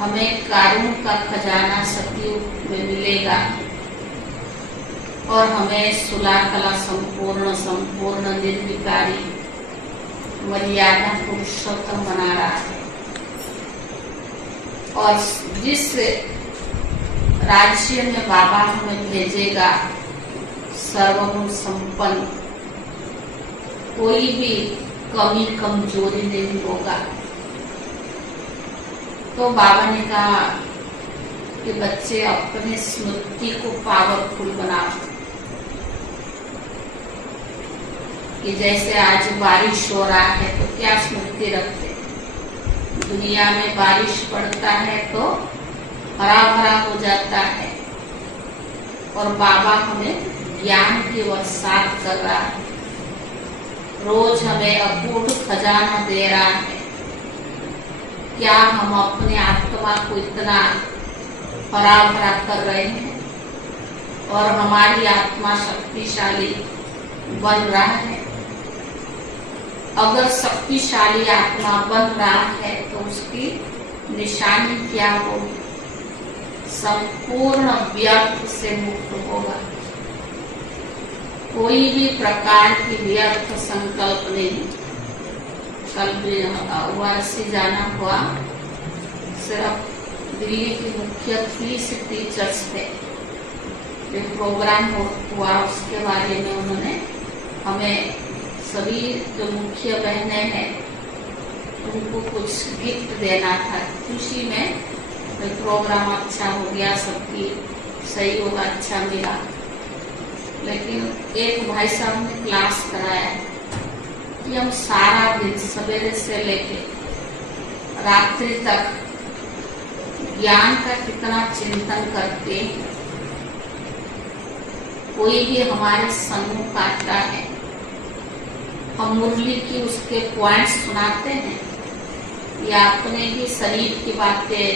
हमें कारुण्य का खजाना सतयुग में मिलेगा और हमें सुला कला संपूर्ण निर्विकारी मर्यादा पुरुषोत्तम बना रहा है। और जिस राज्य में बाबा हमें भेजेगा सर्वगुण संपन्न, कोई भी कमी कमजोरी नहीं होगा। तो बाबा ने कहा कि बच्चे अपने स्मृति को पावरफुल बनाओ, कि जैसे आज बारिश हो रहा है तो क्या स्मृति रखते, दुनिया में बारिश पड़ता है तो हरा भरा हो जाता है, और बाबा हमें ज्ञान की बरसात कर रहा है, रोज हमें अकूट खजाना दे रहा है। क्या हम अपने आत्मा को इतना हरा भरा कर रहे हैं और हमारी आत्मा शक्तिशाली बन रहा है? अगर शक्तिशाली आत्मा बन रहा है तो उसकी निशानी क्या होगी? संपूर्ण व्यर्थ से मुक्त होगा। कोई भी प्रकार की व्यर्थ संकल्प नहीं। कल भी वाराणसी जाना हुआ, सिर्फ दिल्ली की मुख्य 30 टीचर्स थे। जो प्रोग्राम हुआ उसके बारे में उन्होंने हमें सभी जो मुख्य बहनें हैं उनको कुछ गिफ्ट देना था। खुशी में प्रोग्राम अच्छा हो गया, सबकी सहयोग अच्छा मिला। लेकिन एक भाई साहब ने क्लास कराया कि हम सारा दिन सवेरे से लेके रात्रि तक ज्ञान का कितना चिंतन करते हैं। कोई भी हमारे सम्मुख आता है, हम मुरली की उसके पॉइंट्स सुनाते हैं या अपने ही शरीर की बातें,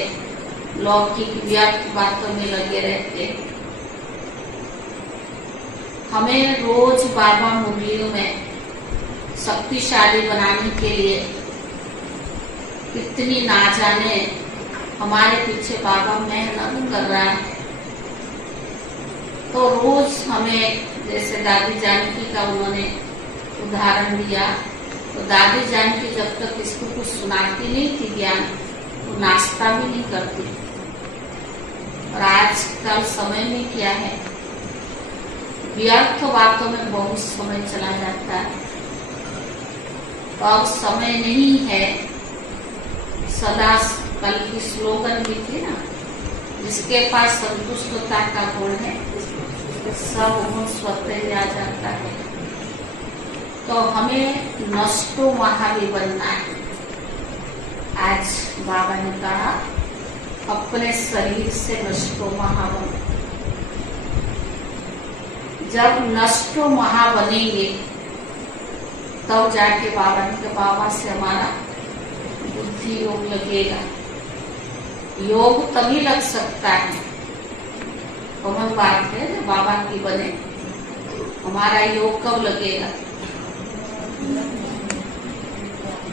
लौकिक व्यर्थ बातों में लगे रहते हैं। हमें रोज बाबा मुरलियों में शक्तिशाली बनाने के लिए कितनी ना जाने हमारे पीछे बाबा मेहनत कर रहा है। तो रोज हमें, जैसे दादी जानकी का उन्होंने उदाहरण दिया, तो दादी जानकी जब तक इसको कुछ सुनाती नहीं थी ज्ञान, तो नाश्ता भी नहीं करती। और आजकल समय में क्या है, व्यर्थ बातों में बहुत समय चला जाता है। तो अब समय नहीं है। सदा, कल की स्लोगन भी थी ना, जिसके पास संतुष्टता का गुण है सब गुण स्वतः आ जाता है। तो हमें नष्टो महावी बनना है। आज बाबा ने कहा अपने शरीर से नष्टो महा बनो। जब नष्टो महा बनेंगे तब जाके बाबा ने कहा बाबा से हमारा बुद्धि योग लगेगा। योग तभी लग सकता है, कॉमन बात है ना, बाबा की बने। हमारा योग कब लगेगा?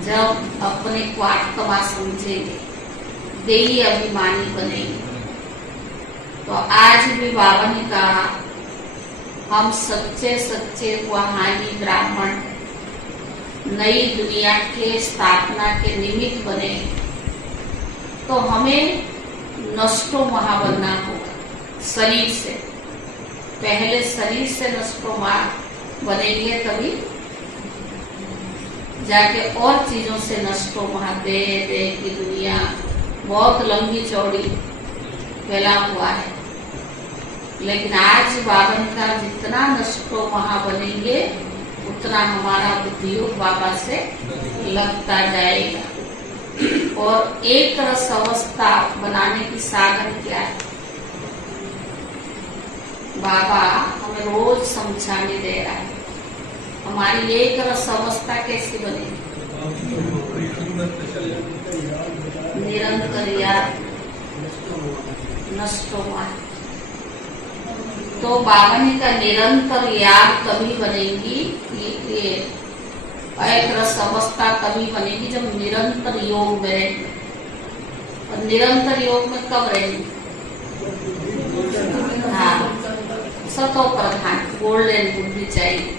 जब अपने को आत्मा समझेंगे, देही अभिमानी बनेंगे। तो आज भी बाबा ने कहा हम सच्चे सच्चे वहानी ब्राह्मण नई दुनिया के स्थापना के निमित्त बने। तो हमें नष्टो महा बनना होगा शरीर से। पहले शरीर से नष्टो महा बनेंगे तभी जाके और चीजों से नष्टो महा। देह की दुनिया बहुत लंबी चौड़ी फैला हुआ है, लेकिन आज बाबा का जितना नष्टो महा बनेंगे उतना हमारा बुद्धियोग बाबा से लगता जाएगा। और एक रस अवस्था बनाने की साधन क्या है? बाबा हमें रोज समझाने दे रहा है। हमारी एक रस अवस्था कैसे बनेगी? निरंतर याद नष्टो महा। तो बाबा ने का निरंतर याद तभी बनेगी, ये एक रस अवस्था तभी बनेगी जब निरंतर योग में रहेंगे। और निरंतर योग में कब रहेंगे? हाँ, सतो प्रधान गोल्डन बुद्धि चाहिए।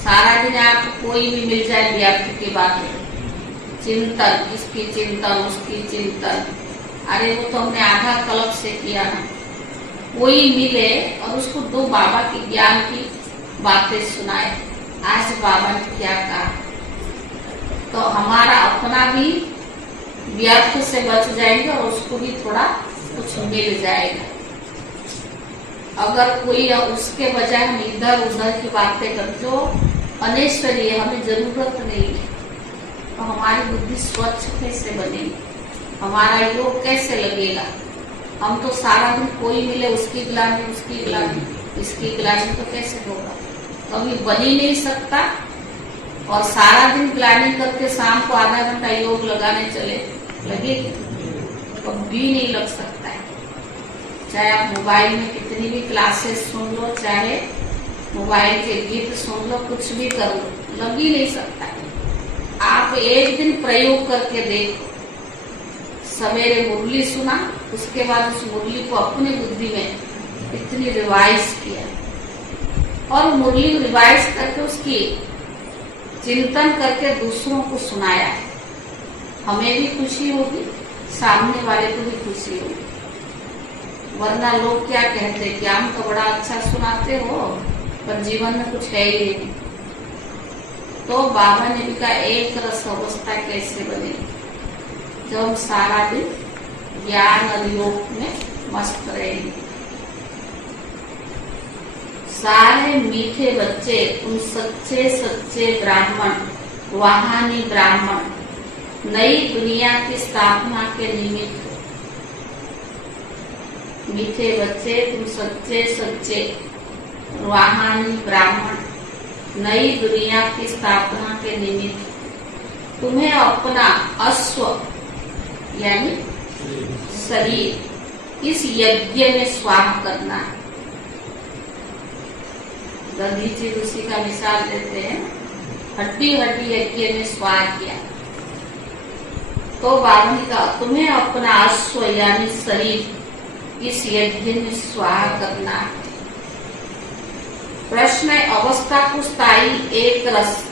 सारा दिन आपको कोई भी मिल जाए व्यर्थ की बात है, चिंतन, इसकी चिंतन, उसकी चिंतन, अरे वो तो हमने आधा कल्प से किया ना। कोई मिले और उसको दो बाबा की ज्ञान की बातें सुनाए, आज बाबा ने क्या कहा, तो हमारा अपना भी व्यर्थ से बच जाएंगे और उसको भी थोड़ा कुछ मिल जाएगा। अगर कोई उसके बजाय हम इधर उधर की बातें कर जो अनेश्वरीय हमें जरूरत नहीं है, तो हमारी बुद्धि स्वच्छ कैसे बनेगी, हमारा योग कैसे लगेगा? हम तो सारा दिन कोई मिले उसकी गिलानी, उसकी गिलानी, इसकी गिलानी, तो कैसे होगा? कभी बन ही नहीं सकता। और सारा दिन ग्लानी करके शाम को आधा घंटा योग लगाने चले, लगेगी? कभी नहीं लग सकता है। चाहे आप मोबाइल में कितनी भी क्लासेस सुन लो, चाहे मोबाइल के गीत सुन लो, कुछ भी कर लो, लग ही नहीं सकता है। आप एक दिन प्रयोग करके देखो। सवेरे मुरली सुना, उसके बाद उस मुरली को अपनी बुद्धि में इतनी रिवाइज किया और मुरली रिवाइज करके उसकी चिंतन करके दूसरों को सुनाया, हमें भी खुशी होगी, सामने वाले को भी खुशी होगी। वरना लोग क्या कहते कि हम तो बड़ा अच्छा सुनाते हो पर जीवन में कुछ है ही नहीं। तो बाबा ने भी कहा एक रस अवस्था कैसे बनेगी, जब हम सारा दिन ज्ञान और योग में मस्त रहेंगे। सारे मीठे बच्चे उन सच्चे सच्चे ब्राह्मण, वाहनी ब्राह्मण नई दुनिया की स्थापना के निमित्त। मीठे बच्चे तुम सच्चे सच्चे वाहनी ब्राह्मण नई दुनिया की स्थापना के निमित्त तुम्हें अपना अश्व यानी शरीर इस यज्ञ में स्वाह करना है। गांधी जी उसी का मिसाल देते हैं, हड्डी हड्डी यज्ञ में स्वाह किया। तो बाबा ने कहा तुम्हें अपना अश्व यानी शरीर इस यज्ञ में स्वाह करना है। प्रश्न है, अवस्था को स्थायी एक रस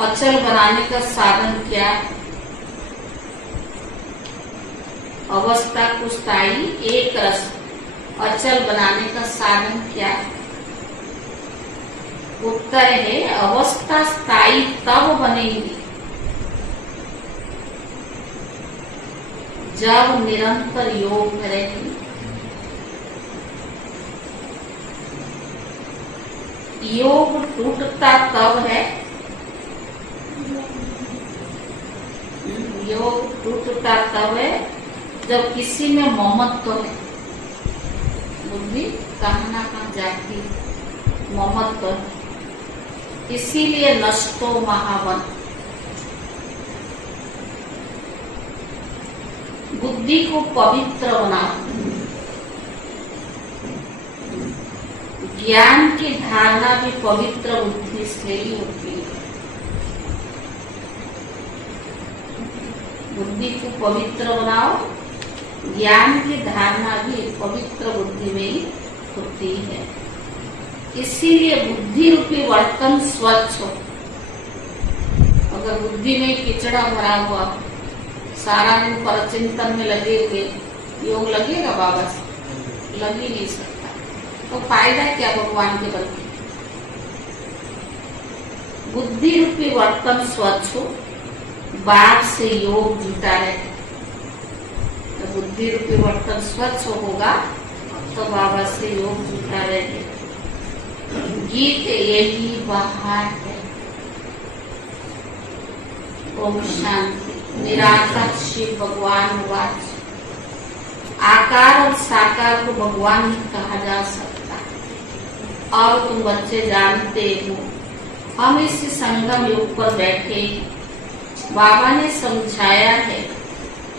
अचल बनाने का साधन क्या है? अवस्था को स्थायी एक रस अचल बनाने का साधन क्या है? उत्तर है, अवस्था स्थायी तब बनेगी जब निरंतर योग में रहेगी। योग टूटता तब है, योग टूटता तब है जब किसी में ममत्व है। बुद्धि कहाँ ना कहाँ जाती है, ममत्व है। इसीलिए नष्टो महावन। बुद्धि को पवित्र बनाओ। ज्ञान की धारणा भी पवित्र बुद्धि से ही होती है। बुद्धि को पवित्र बनाओ, ज्ञान की धारणा भी पवित्र बुद्धि में ही होती है। इसीलिए बुद्धि रूपी बर्तन स्वच्छ हो। अगर बुद्धि में कीचड़ा भरा हुआ, सारा दिन परचिंतन में लगे हुए, योग लगेगा बाबा से? लग ही नहीं सकता। तो फायदा क्या भगवान के बल में? बुद्धि रूपी बर्तन स्वच्छ हो, बाप से योग जुटा रहे। तो बुद्धि रूपी बर्तन स्वच्छ होगा तो बाबा से योग जुटा रहे। गीत यही बाहर है। ओम शांति। निराकार शिव भगवान वाच। आकार और साकार को भगवान ही कहा जा सकता। और तुम बच्चे जानते हो, हम इस संगम युग पर बैठे। बाबा ने समझाया है,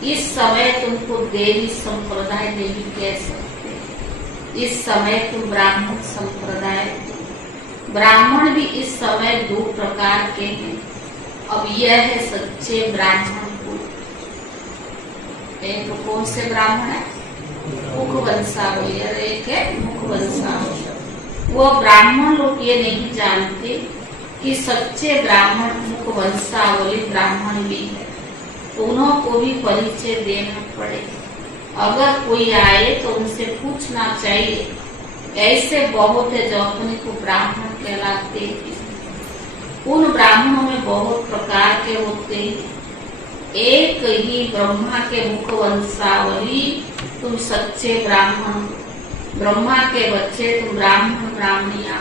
इस समय तुमको देवी संप्रदाय नहीं कह सकते, इस समय तुम ब्राह्मण संप्रदाय। ब्राह्मण भी इस समय दो प्रकार के हैं। अब यह है सच्चे ब्राह्मण को। एक कौन से ब्राह्मण है? मुखवंशावली, और एक है मुखवंशावली। वो ब्राह्मण लोग ये नहीं जानते कि सच्चे ब्राह्मण मुखवंशावली ब्राह्मण भी है, तो उनको भी परिचय देना पड़ेगा। अगर कोई आए तो उनसे पूछना चाहिए। ऐसे बहुत है जो अपने को ब्राह्मण कहलाते हैं। उन ब्राह्मणों में बहुत प्रकार के होते हैं। एक ही ब्रह्मा के मुखवंशावली तुम सच्चे ब्राह्मण, ब्रह्मा के बच्चे तुम ब्राह्मण ब्राह्मणियां,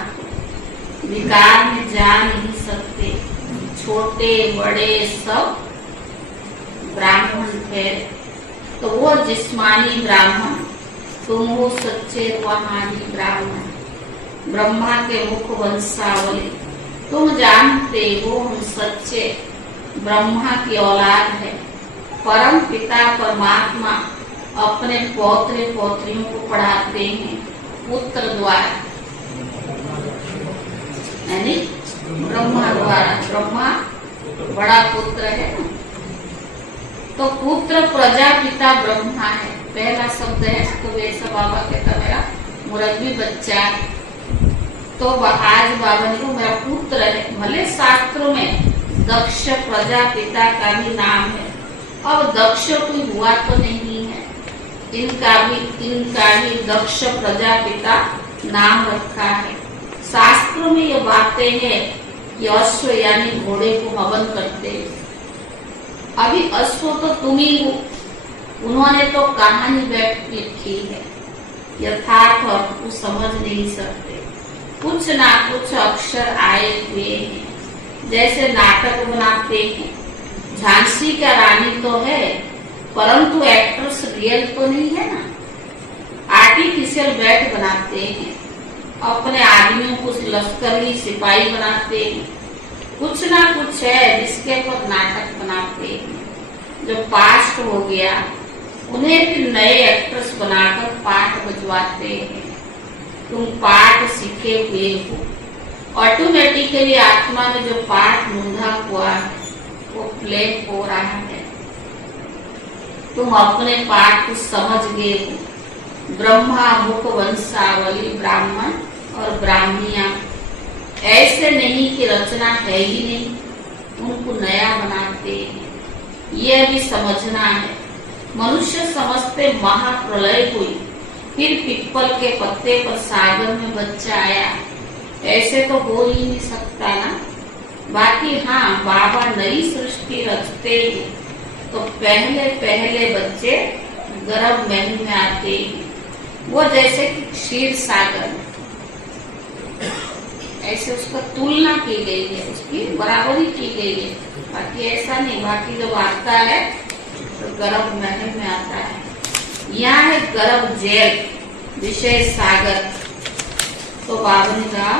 विकार में जा नहीं सकते। छोटे बड़े सब ब्राह्मण है। तो वो जिस्मानी ब्राह्मण, तुम हो सच्चे रूहानी ब्राह्मण, ब्रह्मा के मुखवंशावली। तुम जानते हो हम सच्चे ब्रह्मा की औलाद है। परम पिता परमात्मा अपने पौत्र पौत्रियों को पढ़ाते हैं पुत्र द्वारा, यानी ब्रह्मा द्वारा। ब्रह्मा बड़ा पुत्र है, तो पुत्र प्रजापिता ब्रह्मा है, पहला शब्द है। तो वैसा बाबा कहता मेरा मुरब्बी बच्चा है, तो आज बाबा ने को मेरा पुत्र है। भले शास्त्रों में दक्ष प्रजापिता का भी नाम है, अब दक्ष कोई हुआ तो नहीं है, इनका भी दक्ष प्रजापिता नाम रखा है। शास्त्रों में ये बातें हैं कि अश्व यानी घोड़े को हवन करते हैं। अभी अश्व तो तुम ही हो, उन्होंने तो कहानी बैठ लिखी है, यथार्थ अर्थ को समझ नहीं सकते। कुछ ना कुछ अक्षर आए हुए हैं, जैसे नाटक बनाते हैं। झांसी का रानी तो है, परंतु एक्ट्रेस रियल तो नहीं है ना। आर्टिफिशियल बैट बनाते हैं, अपने आदमियों को लश्करी सिपाही बनाते हैं। कुछ ना कुछ है जिसके पर नाटक बनाते हैं। जो पास्ट हो गया उन्हें फिर नए एक्ट्रेस बनाकर पाठ बजवाते हैं। तुम पाठ सीखे हुए हो, ऑटोमेटिकली आत्मा में जो पाठ मूंधा हुआ है वो प्ले हो रहा है। तुम अपने पाठ को समझ गए हो। ब्रह्मा मुखवंशावली ब्राह्मण और ब्राह्मणियां, ऐसे नहीं कि रचना है ही नहीं, उनको नया बनाते हैं। यह भी समझना है। मनुष्य समझते महाप्रलय हुई, फिर पिप्पल के पत्ते पर सागर में बच्चा आया। ऐसे तो हो ही नहीं सकता ना। बाकी हाँ, बाबा नई सृष्टि रचते हैं तो पहले पहले बच्चे गर्भ महल में आते हैं। वो जैसे कि क्षीर सागर, ऐसे उसका तुलना की गई है, उसकी बराबरी की गई है। बाकी ऐसा नहीं, बाकी जब आता है तो गर्भ महल में आता है। यहाँ है गर्भ जेल, विषय सागर। तो बाबा ने कहा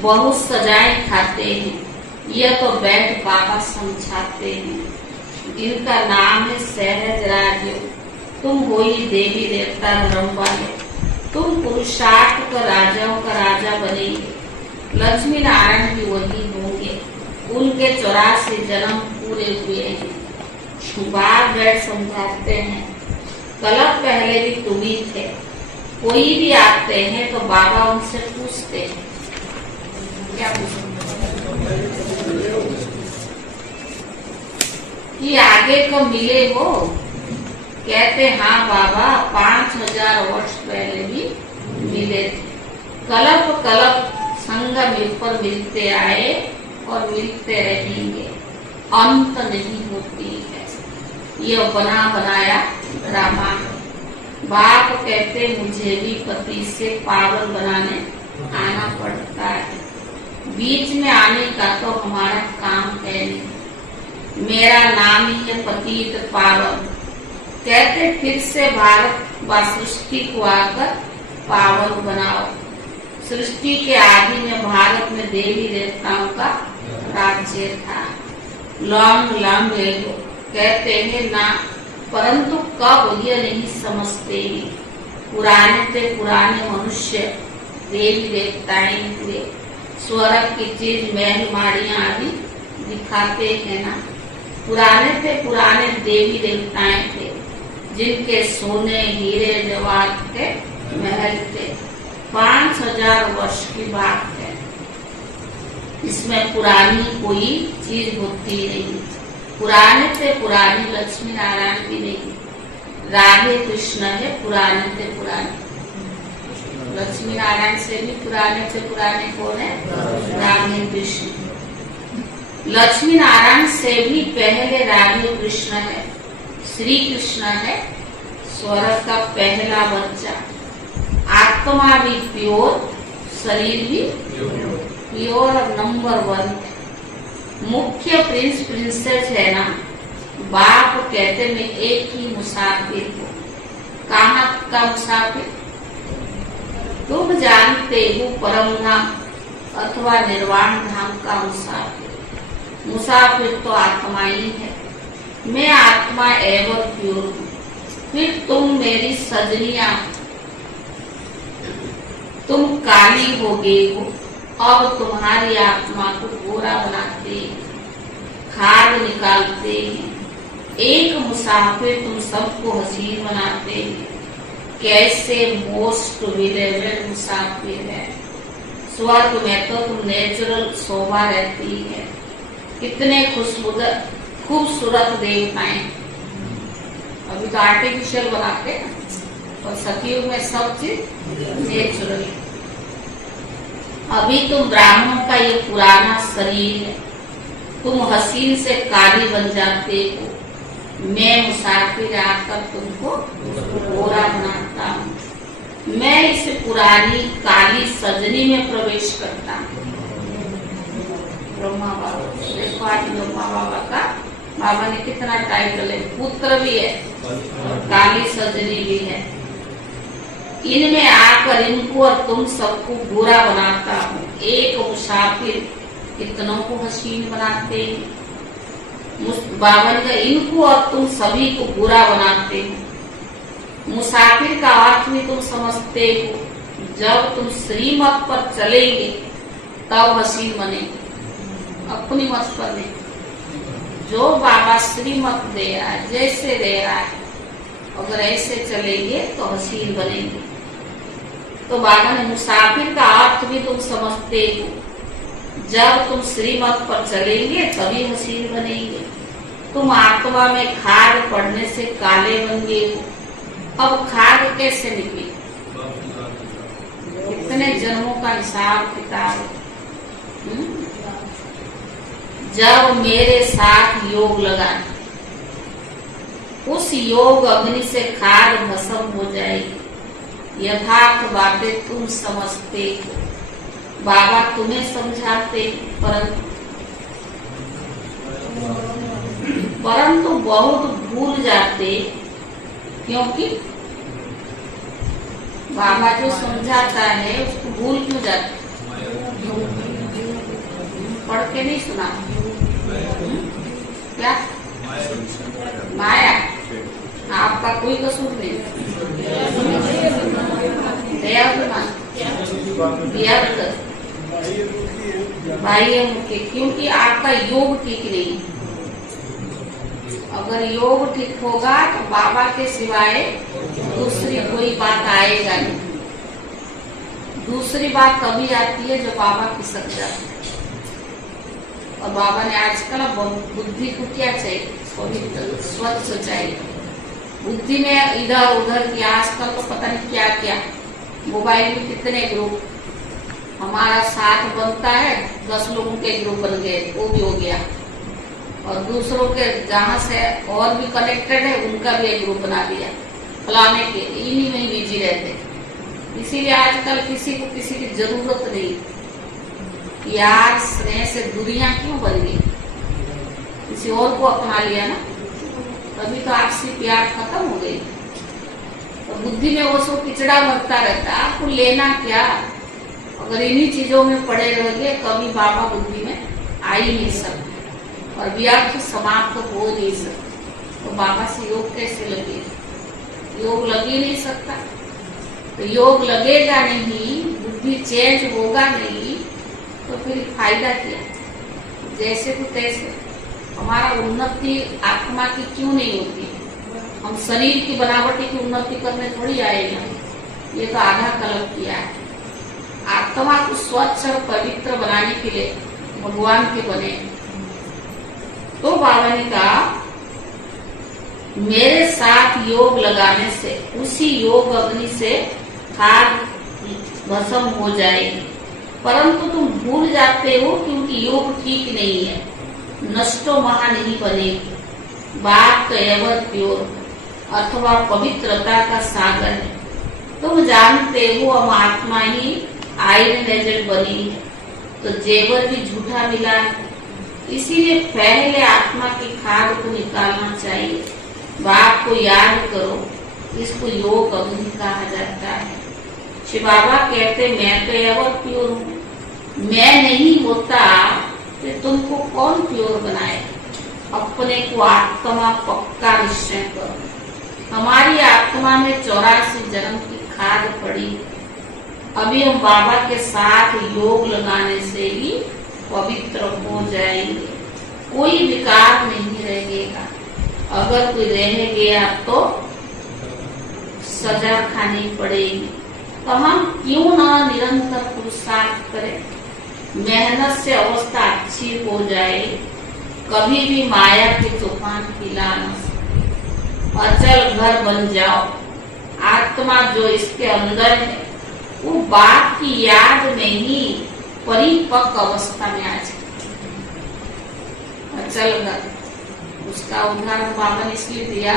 बहुत सजाए खाते हैं, यह तो बैठ बाबा समझाते हैं। इनका नाम है सहज राज्य। तुम हो ही देवी देवता धर्म वाले, तुम पुरुषार्थ का राजाओं का राजा बनेंगे। लक्ष्मी नारायण भी वही होंगे, उनके 84 जन्म पूरे हुए हैं। बार बैठ समझाते हैं। कलप पहले भी तुम ही थे। कोई भी आते हैं तो बाबा उनसे पूछते हैं, क्या कि आगे कब मिले हो? कहते हाँ बाबा 5000 वर्ष पहले भी मिले थे। कलप कलप संग मिलकर मिलते आए और मिलते रहेंगे, अंत नहीं होती है। यह बना बनाया ड्रामा। बाप कहते मुझे भी पति से पावन बनाने आना पड़ता है। बीच में आने का तो हमारा काम है नहीं। मेरा नाम ही है पतित पावन। कहते फिर से भारत व सृष्टि को आकर पावन बनाओ। सृष्टि के आदि में भारत में देवी देवताओं का राज्य था। लॉन्ग लॉन्ग एगो कहते हैं ना, परंतु कब यह नहीं समझते हैं। पुराने से पुराने मनुष्य देवी देवताएं हुए, स्वर्ग की चीज महल माड़ियां आदि दिखाते हैं ना। पुराने देवी देवताएं थे, जिनके सोने हीरे जवाहरात के महल थे। 5000 वर्ष की बात है। इसमें पुरानी कोई चीज होती नहीं। पुराने से पुरानी लक्ष्मी नारायण भी नहीं, राधे कृष्ण है पुराने से पुराने। लक्ष्मी नारायण से भी पुराने से पुराने कौन है? राधे कृष्ण। लक्ष्मी नारायण से भी पहले राधे कृष्ण है, श्री कृष्ण है, स्वर्ग का पहला बच्चा। आत्मा भी प्योर, शरीर भी प्योर और नंबर 1 है। मुख्य प्रिंस प्रिंसेस है ना, बाप कहते मैं एक ही मुसाफिर हूँ। कहाँ का मुसाफिर? तुम जानते हो परम धाम अथवा निर्वाण धाम का मुसाफिर। मुसाफिर तो आत्मा ही है। मैं आत्मा एवर प्योर हूँ। फिर तुम मेरी सजनिया, तुम काली हो गई हो। अब तुम्हारी आत्मा को गोरा बनाते हैं, खाद निकालते हैं। एक मुसाफिर तुम सबको हसीन बनाते हैं। कैसे मोस्ट विलेबल मुसाफिर है। स्वर्ग में तो तुम नेचुरल शोभा रहती है। कितने खूबसूरत देवताएं। अभी तो आर्टिफिशियल बनाते हैं, और सतयुग में सब चीज नेचुरल। अभी तुम ब्राह्मणों का ये पुराना शरीर है। तुम हसीन से काली बन जाते हो। मैं मुसाफिर आकर तुमको गोरा बनाता हूँ। मैं इस पुरानी काली सजनी में प्रवेश करता हूँ। ब्रह्मा बाबा, देखो आज ब्रह्मा बाबा का, बाबा ने कितना टाइटल है। पुत्र भी है, काली सजनी भी है। इनमें आकर इनको और तुम सबको गोरा बनाता हूँ। एक मुसाफिर कितनों को हसीन बनाते हैं। बाबा ने कहा इनको और तुम सभी को गोरा बनाते हो। मुसाफिर का अर्थ भी तुम समझते हो। जब तुम श्रीमत पर चलेंगे तब हसीन बनेंगे, अपनी मत पर नहीं। जो बाबा श्रीमत दे रहा है, जैसे दे रहा है, अगर ऐसे चलेंगे तो हसीन बनेंगे। तो बाबा ने मुसाफिर का अर्थ भी तुम समझते हो। जब तुम श्रीमत पर चलेंगे तभी हसीन बनेंगे। तुम आत्मा में खाद पड़ने से काले बन गए हो। अब खाद कैसे निकली? इतने जन्मों का हिसाब किताब। जब मेरे साथ योग लगा, उस योग अग्नि से खाद भस्म हो जाएगी। यथार्थ बातें तुम समझते हो, बाबा तुम्हें समझाते, परंतु बहुत भूल जाते। क्योंकि बाबा जो समझाता है उसको भूल क्यों जाते? पढ़ के नहीं सुना क्या? माया। आपका कोई कसूर नहीं। बाह्य मुख्य, क्योंकि आपका योग ठीक नहीं। अगर योग ठीक होगा तो बाबा के सिवाय दूसरी कोई बात आएगा नहीं। दूसरी बात तभी आती है जब बाबा खिसक जाते हैं। और बाबा ने आजकल बुद्धि को क्या चाहिए? स्वच्छ चाहिए। बुद्धि में इधर उधर की, आजकल तो पता नहीं क्या क्या। मोबाइल में कितने ग्रुप, हमारा साथ बनता है, 10 लोगों के ग्रुप बन गए, वो भी हो गया। और दूसरों के जहाँ से और भी कनेक्टेड है उनका भी एक ग्रुप बना दिया, फलाने के। इन्हीं में ही बिजी रहते। इसीलिए आजकल किसी को किसी की जरूरत नहीं। यार स्नेह से दुनिया क्यों बन गई? किसी और को अपना लिया ना, तभी तो आपसी प्यार खत्म हो गई। तो बुद्धि में वो सब किचड़ा भरता रहता है। आपको लेना क्या? अगर इन्हीं चीजों में पड़े रहोगे कभी बाबा बुद्धि में आ ही नहीं सकते, और व्यर्थ समाप्त हो नहीं सकते। तो बाबा से योग कैसे लगे? योग लग ही नहीं सकता। तो योग लगेगा नहीं, बुद्धि चेंज होगा नहीं, तो फिर फायदा क्या? जैसे तो तैसे। हमारा उन्नति आत्मा की क्यों नहीं होती? हम शरीर की बनावटी की उन्नति करने थोड़ी आए हैं, ये तो आधा कल्प किया है। आत्मा को स्वच्छ और पवित्र बनाने के लिए भगवान के बने। तो बाबा ने कहा मेरे साथ योग लगाने से उसी योग अग्नि से खाद भस्म हो जाएगी, परंतु तुम भूल जाते हो क्योंकि योग ठीक नहीं है, नष्टो महा नहीं बनेगी। बात तो एवर प्योर अथवा पवित्रता का सागर है। तुम जानते हो हम आत्मा ही आयरन एजेंट बनी है, तो जेवर भी झूठा मिला है। इसीलिए पहले आत्मा की खाद को निकालना चाहिए। बाप को याद करो, इसको योग अग्नि कहा जाता है। शिव बाबा कहते मैं तो एवर प्योर हूँ, मैं नहीं होता तो तुमको कौन प्योर बनाए? अपने को आत्मा पक्का निश्चय करो। हमारी आत्मा में 84 जन्म की खाद पड़ी। अभी हम बाबा के साथ योग लगाने से ही पवित्र हो जाएंगे, कोई विकार नहीं रहेगा। अगर कोई रह गया तो सजा खानी पड़ेगी। तो हम क्यों ना निरंतर पुरुषार्थ करें, मेहनत से अवस्था अच्छी हो जाए, कभी भी माया के तूफान हिला न सके। अचल घर बन जाओ। आत्मा जो इसके अंदर है वो बाप की याद में ही परिपक्व अवस्था में आ जाए। अचल घर, उसका उदाहरण बाबा ने इसलिए दिया,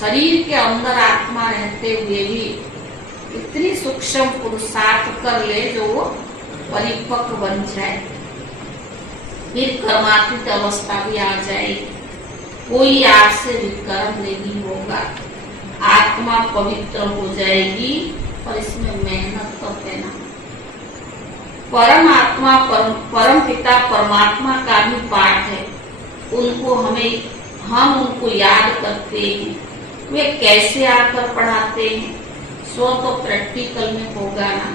शरीर के अंदर आत्मा रहते हुए भी इतनी सूक्ष्म पुरुषार्थ कर ले जो वो परिपक्व बन जाए, फिर कर्मातीत अवस्था भी आ जाएगी। कोई आपसे विकर्म नहीं होगा, आत्मा पवित्र हो जाएगी। और इसमें मेहनत तो है ना। परम आत्मा परम पिता परमात्मा का भी पाठ है, उनको हम उनको याद करते हैं। वे कैसे आकर पढ़ाते हैं, सो तो प्रैक्टिकल में होगा ना।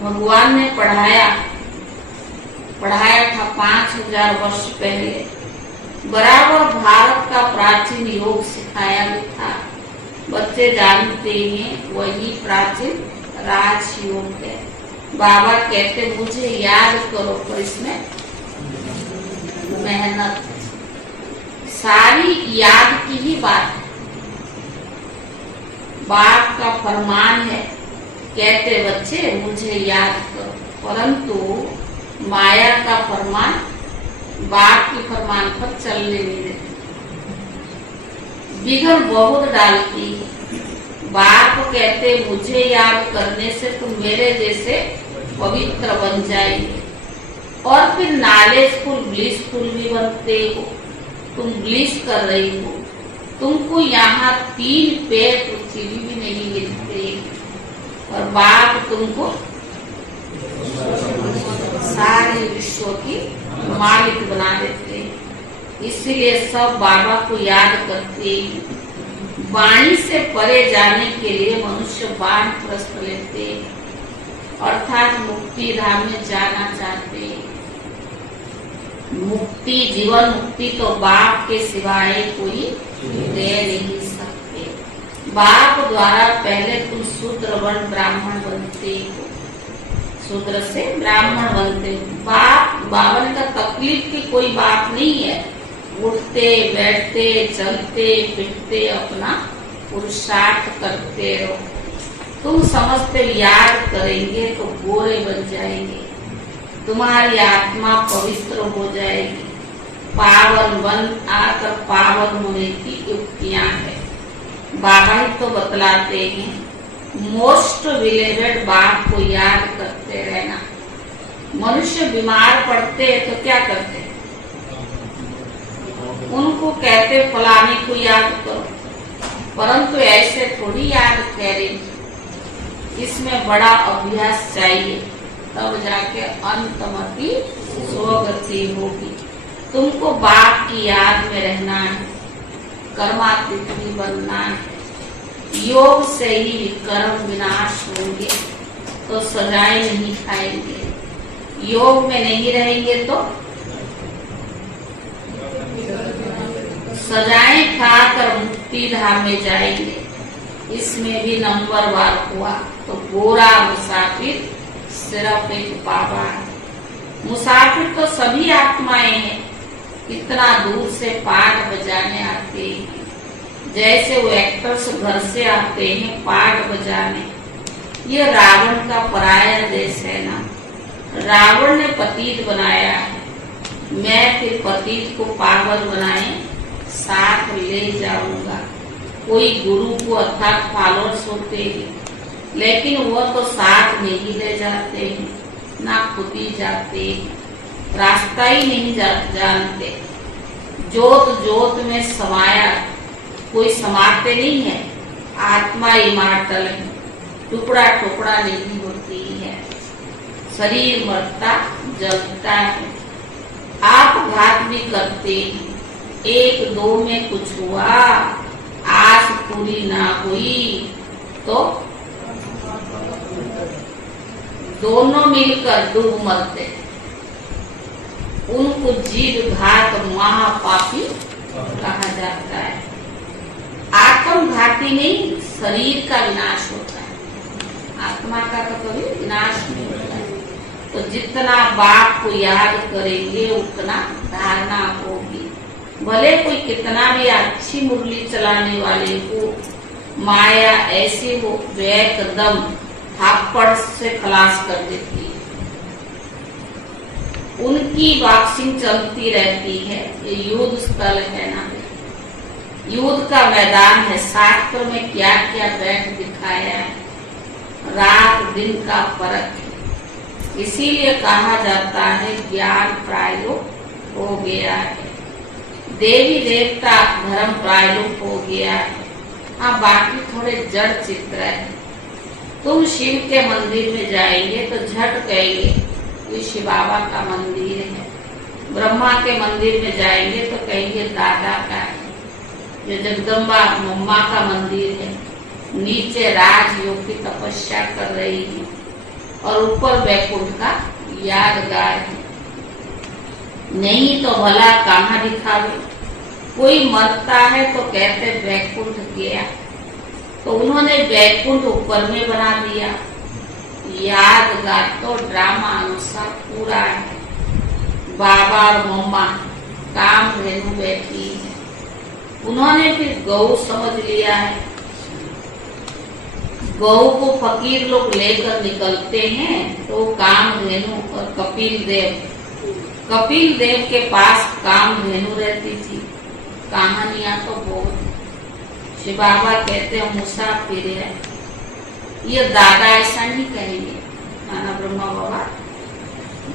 भगवान ने पढ़ाया था 5000 वर्ष पहले, बराबर भारत का प्राचीन योग सिखाया भी था। बच्चे जानते हैं वही प्राचीन राजयोग है। बाबा कहते मुझे याद करो, पर इसमें मेहनत, सारी याद की ही बात है। बाप का फरमान है, कहते बच्चे मुझे याद करो, परंतु माया का फरमान बाप के फरमान पर चलने नहीं देते, बिगड़ बहुत डालती है। बाप कहते मुझे याद करने से तुम मेरे जैसे पवित्र बन जाएंगे, और फिर नॉलेजफुल ब्लिसफुल भी बनते हो। तुम ब्लिस कर रही हो, तुमको यहाँ 3 पैर पृथ्वी भी नहीं मिलते, और बाप तुमको सारे विश्व की मालिक बना देते हैं। इसलिए सब बाबा को याद करते हैं। वाणी से परे जाने के लिए मनुष्य वानप्रस्थ लेते हैं, अर्थात मुक्ति धाम में जाना चाहते हैं। मुक्ति, जीवन मुक्ति तो बाप के सिवाय कोई दे नहीं सकते। बाप द्वारा पहले तुम शूद्र वर्ण ब्राह्मण बनते हो, शूद्र से ब्राह्मण बनते हो। बाबा का तकलीफ की कोई बात नहीं है, उठते बैठते चलते फिरते अपना पुरुषार्थ करते रहो। तुम समझते याद करेंगे तो गोरे बन जाएंगे, तुम्हारी आत्मा पवित्र हो जाएगी। पावन बन आकर पावन होने की युक्तियां है, बाबा ही तो बतलाते हैं। मोस्ट बिलीवेड बाप को याद करते रहना। मनुष्य बीमार पड़ते हैं तो क्या करते हैं, उनको कहते फलाने को याद करो, परंतु ऐसे थोड़ी याद करेंगे। इसमें बड़ा अभ्यास चाहिए, तब जाके अंतमति स्वगति होगी। तुमको बाप की याद में रहना है, कर्मातीत भी बनना है। योग से ही विकर्म विनाश होंगे तो सजाएं नहीं खाएंगे। योग में नहीं रहेंगे तो सजाएं खाकर मुक्ति धाम में जाएंगे, इसमें भी नंबरवार हुआ तो गोरा मुसाफिर सिर्फ एक बाबा है। मुसाफिर तो सभी आत्माएं हैं, कितना दूर से पाठ बजाने आते हैं, जैसे वो एक्टर्स घर से आते हैं पाठ बजाने। ये रावण का पराया देश है ना, रावण ने पतित बनाया है, मैं फिर पतित को पावन बनाए साथ ले जाऊंगा। कोई गुरु को अर्थात फॉलोअर्स होते हैं, लेकिन वो तो साथ नहीं ले जाते हैं, ना खुद ही जाते हैं, रास्ता ही नहीं जानते। जोत जोत में समाया, कोई समाते नहीं है, आत्मा इमार्टल है, टुकड़ा टुकड़ा नहीं होती है, शरीर मरता जलता है। आप घात भी करते हैं, एक दो में कुछ हुआ, आस पूरी ना हुई तो दोनों मिलकर डूब मरते। उनको जीव घात महापापी कहा जाता है। आत्मघाती नहीं, शरीर का विनाश होता है, आत्मा का तो कभी विनाश नहीं होता है। तो जितना बाप को याद करेंगे उतना धारणा होगी। भले कोई कितना भी अच्छी मुरली चलाने वाले हो, माया ऐसी हो जो एकदम थापड़ से खलास कर देती है, उनकी बॉक्सिंग चलती रहती है। ये युद्ध स्थल है ना, युद्ध का मैदान है। शास्त्र में क्या क्या बैठ दिखाया है, रात दिन का फर्क है। इसीलिए कहा जाता है ज्ञान प्रायलोक हो गया है, देवी देवता धर्म प्रायलोक हो गया है। हाँ, बाकी थोड़े जड़ चित्र है। तुम शिव के मंदिर में जाएंगे तो झट कहेंगे ये शिव बाबा का मंदिर है। ब्रह्मा के मंदिर में जाएंगे तो कहेंगे दादा का है। जो जगदम्बा मम्मा का मंदिर है, नीचे राजयोग की तपस्या कर रही है और ऊपर वैकुंठ का यादगार है। नहीं तो भला कहाँ दिखावे। कोई मरता है तो कहते वैकुंठ गया, तो उन्होंने वैकुंठ ऊपर में बना दिया। यादगार तो ड्रामा अनुसार पूरा है। बाबा और मम्मा काम धेनु बैठी है, उन्होंने फिर गौ समझ लिया है। गौ को फकीर लोग लेकर निकलते हैं तो कामधेनु और कपिल देव के पास कामधेनु रहती थी। कहानियां तो बहुत। शिव बाबा कहते हैं मुसाफिर है, ये दादा ऐसा नहीं कहेंगे, नाना ब्रह्मा बाबा।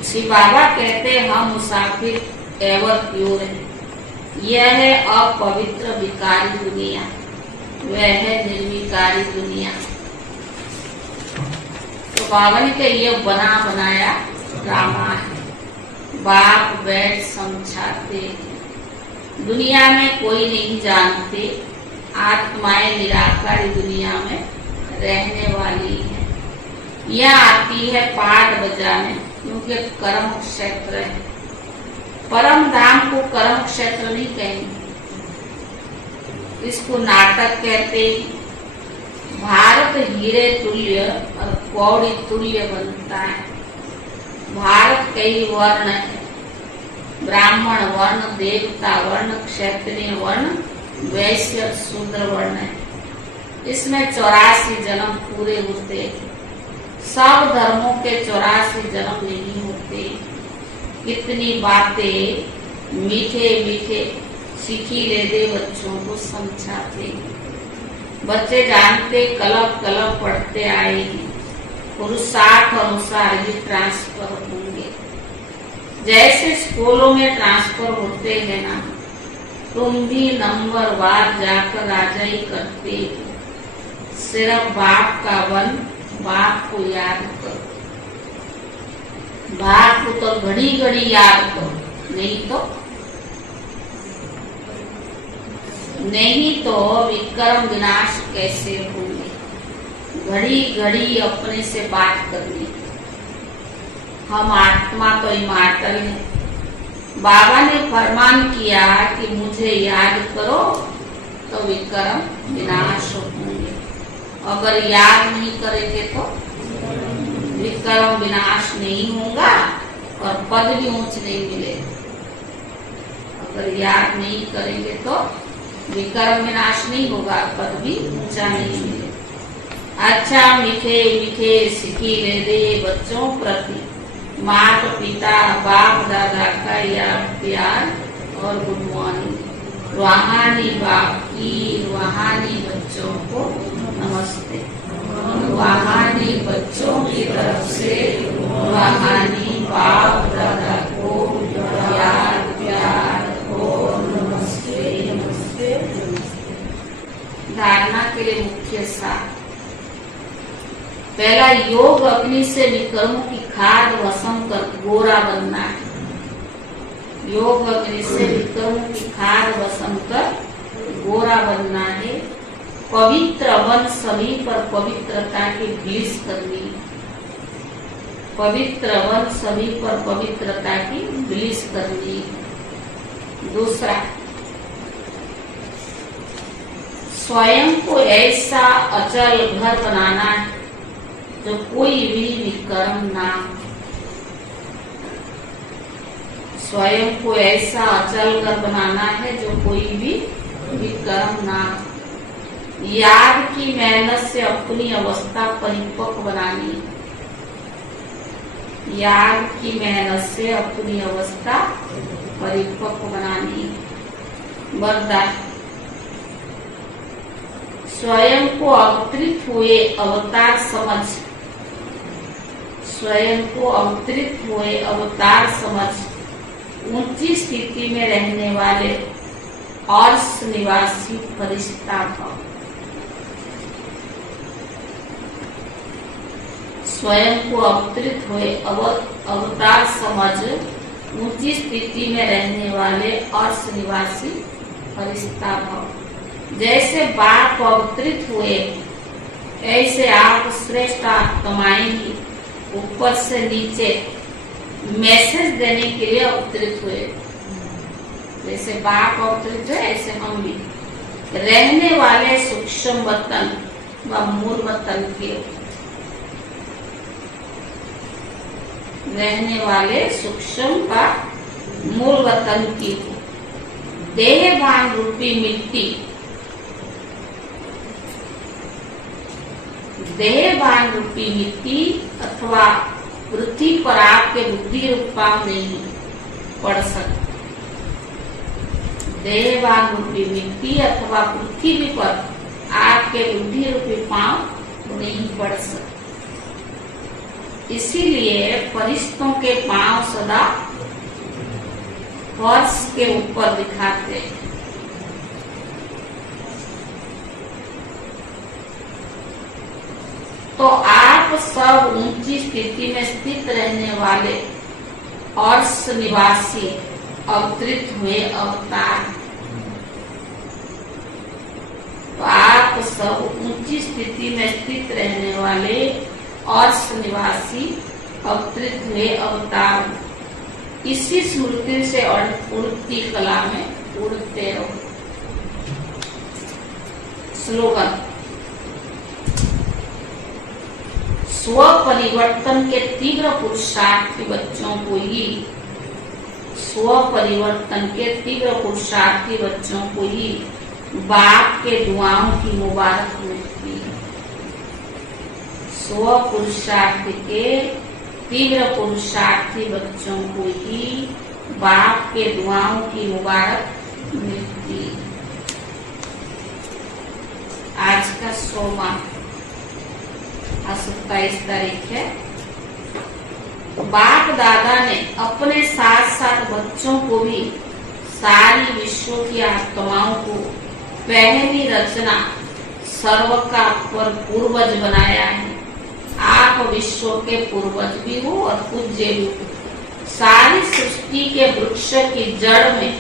शिव बाबा कहते हैं हम मुसाफिर एवर प्योर है। यह है अपवित्र विकारी दुनिया, वह है निर्विकारी दुनिया। तो बाबा ने कहा यह बना बनाया ड्रामा है, बाप बैठ समझाते। दुनिया में कोई नहीं जानते, आत्माएं निराकारी दुनिया में रहने वाली है। यह आती है पाठ बजाने, क्योंकि कर्म क्षेत्र है। परम धाम को कर्म क्षेत्र नहीं कहेंगे, इसको नाटक कहते हैं। भारत हीरे तुल्य और कौड़ी तुल्य बनता है। भारत कई वर्ण है, ब्राह्मण वर्ण, देवता वर्ण, क्षत्रिय वर्ण, वैश्य, शूद्र वर्ण है। इसमें 84 जन्म पूरे होते। सब धर्मों के 84 जन्म नहीं होते। कितनी बातें मीठे मीठे सीखी ले दे बच्चों को समझाते। बच्चे जानते कलप कलप पढ़ते आएंगे, पुरुषार्थ अनुसार ही ट्रांसफर होंगे। जैसे स्कूलों में ट्रांसफर होते हैं ना, तुम भी नंबर वार जाकर राजाई करते हो। सिर्फ बाप का वन, बाप को याद करो। बाप को तो घड़ी घड़ी याद करो, नहीं तो विक्रम विनाश कैसे होंगे। घड़ी घड़ी अपने से बात करनी। हम आत्मा तो इमार्टल है, बाबा ने फरमान किया कि मुझे याद करो तो विक्रम विनाश होंगे, अगर याद नहीं करेंगे तो विक्रम विनाश नहीं होगा और पद भी ऊंच नहीं मिलेगा। अगर याद नहीं करेंगे तो विक्रम विनाश नहीं होगा, पद भी ऊंचा नहीं मिलेगा। अच्छा मीठे मीठे सिकीले दे बच्चों प्रति माता पिता बाप दादा का याद प्यार और गुड मॉर्निंग। रूहानी बाप की रूहानी बच्चों को नमस्ते। रूहानी बच्चों की तरफ से रूहानी बाप दादा को याद प्यार और नमस्ते नमस्ते नमस्ते। धारणा के लिए मुख्य सार। पहला, योग अग्नि से विकर्मों की खाद भस्म कर गोरा बनना है। योग अग्नि से विकर्मों की खाद भस्म कर गोरा बनना है। पवित्र वन सभी पर पवित्रता की ब्लिस करनी है। पवित्र वन सभी पर पवित्रता की ब्लिस करनी है। दूसरा, स्वयं को ऐसा अचल घर बनाना है जो कोई भी विकर्म ना। स्वयं को ऐसा अचल घर बनाना है जो कोई भी विकर्म ना। याद की मेहनत से अपनी अवस्था परिपक्व बनानी। याद की मेहनत से अपनी अवस्था परिपक्व बनानी। वरदान, स्वयं को अवतरित हुए अवतार समझ। स्वयं को अवतरित हुए अवतार समझ ऊंची स्थिति में रहने वाले अर्श निवासी फरिश्ता भव। स्वयं को अवतरित हुए अवतार समझ ऊंची स्थिति में रहने वाले अर्श निवासी फरिश्ता भव। जैसे बाप अवतरित हुए ऐसे आप श्रेष्ठ आत्माएं ही ऊपर से नीचे मैसेज देने के लिए अवतरित हुए। जैसे बाप अवतरित है ऐसे हम भी रहने वाले सूक्ष्म वतन व मूल वतन के रहने वाले सूक्ष्म व मूल वतन की देहभान रूपी मिट्टी। देहभान रूपी मिट्टी अथवा पृथ्वी पर आपके बुद्धि रूप पांव नहीं पड़ सकते। देहभान रूपी मिट्टी अथवा पृथ्वी पर आपके बुद्धि रूपी पांव नहीं पड़ सकते। इसीलिए फरिश्तों के पांव सदा फर्श के ऊपर दिखाते हैं। तो आप सब ऊंची स्थिति में स्थित रहने वाले अर्श निवासी अवतरित हुए अवतार। तो आप सब ऊंची स्थिति में स्थित रहने वाले अर्श निवासी अवतरित हुए अवतार। इसी स्मृति से उड़ती कला में उड़ते रहो। स्लोगन, स्व परिवर्तन के तीव्र पुरुषार्थी बच्चों को ही स्व परिवर्तन के तीव्र पुरुषार्थी बच्चों को ही बाप के दुआओं की मुबारक मिलती है। स्व पुरुषार्थी के तीव्र पुरुषार्थी बच्चों को ही बाप के दुआओं की मुबारक मिलती है। आज का सोमवार 27 तारीख है। बाप दादा ने अपने साथ साथ बच्चों को भी सारी विश्व की आत्माओं को पहली रचना सर्व का पर पूर्वज बनाया है। आप विश्व के पूर्वज भी हो और पूज्य भी हो। सारी सृष्टि के वृक्ष की जड़ में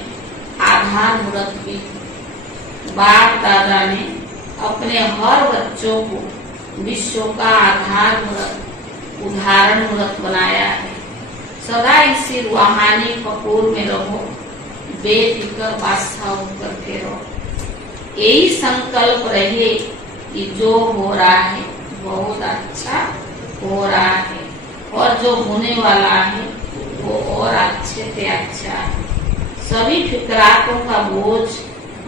आधार मूर्त भी। बाप दादा ने अपने हर बच्चों को विश्व का आधार मूर्त उदाहरण मूर्त बनाया है। सदा इसी रूहानी कपूर में रहो, बेफिक्र बादशाह करते रहो। यही संकल्प रहे कि जो हो रहा है बहुत अच्छा हो रहा है और जो होने वाला है वो और अच्छे से अच्छा है। सभी फिक्रातों का बोझ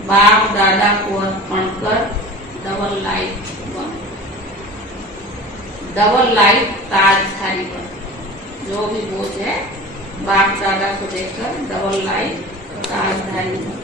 बाप दादा को अर्पण कर डबल लाइफ ताजधारी बन। जो भी बोझ है बाप दादा को देकर डबल लाइफ ताजधारी बन।